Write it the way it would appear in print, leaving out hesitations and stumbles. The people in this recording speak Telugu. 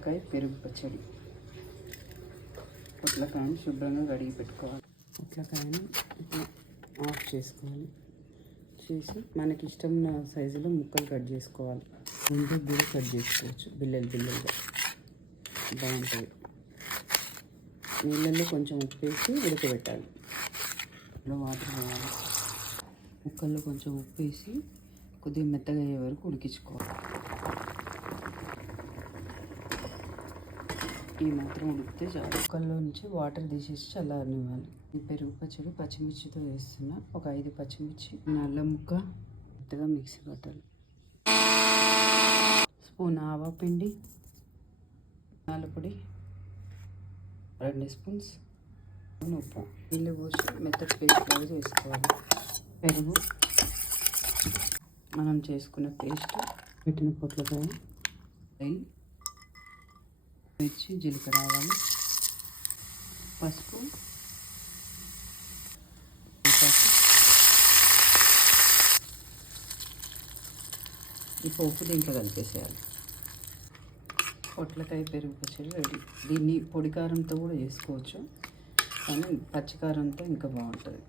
పొట్లకాయ పెరుగు పచ్చడి. పొట్లకాయని శుభ్రంగా కడిగి పెట్టుకోవాలి. పొట్లకాయని ఇట్లా ఆఫ్ చేసుకోవాలి. చేసి మనకి ఇష్టమైన సైజులో ముక్కలు కట్ చేసుకోవాలి. ముందుకు కూడా కట్ చేసుకోవచ్చు, బిల్లలుగా బాగుంటుంది. నీళ్ళల్లో కొంచెం ఉప్పు వేసి ఉడకబెట్టాలి. ఇలా వాటర్ వేయాలి. ముక్కల్లో కొంచెం ఉప్పు వేసి కొద్దిగా మెత్తగా అయ్యే వరకు ఉడికించుకోవాలి. ఈ మాత్రం ఉడికితే చాలు. ముక్కల్లో నుంచి వాటర్ తీసేసి చల్లారనివ్వాలి. ఈ పెరుగు పచ్చడి పచ్చిమిర్చితో వేస్తున్నా. ఒక 5 పచ్చిమిర్చి, అల్లం ముక్క మెత్తగా మిక్సీ పట్టాలి. స్పూన్ ఆవాపిండి, పొడి 2 స్పూన్స్, ఉప్పు, నీళ్ళు పోసి మెత్తటి పేస్ట్ లాగా చేసుకోవాలి. పెరుగు, మనం చేసుకున్న పేస్ట్, పెట్టిన పొట్లకాయ, మిర్చి, జీలకర్ర, ఆవాలు, పసుపు, ఈ పోపు దీంట్లో కలిపేసేయాలి. పొట్లకాయ పెరుగు పచ్చడి రెడీ. దీన్ని పొడి కారంతో కూడా చేసుకోవచ్చు, కానీ పచ్చికారంతో ఇంకా బాగుంటుంది.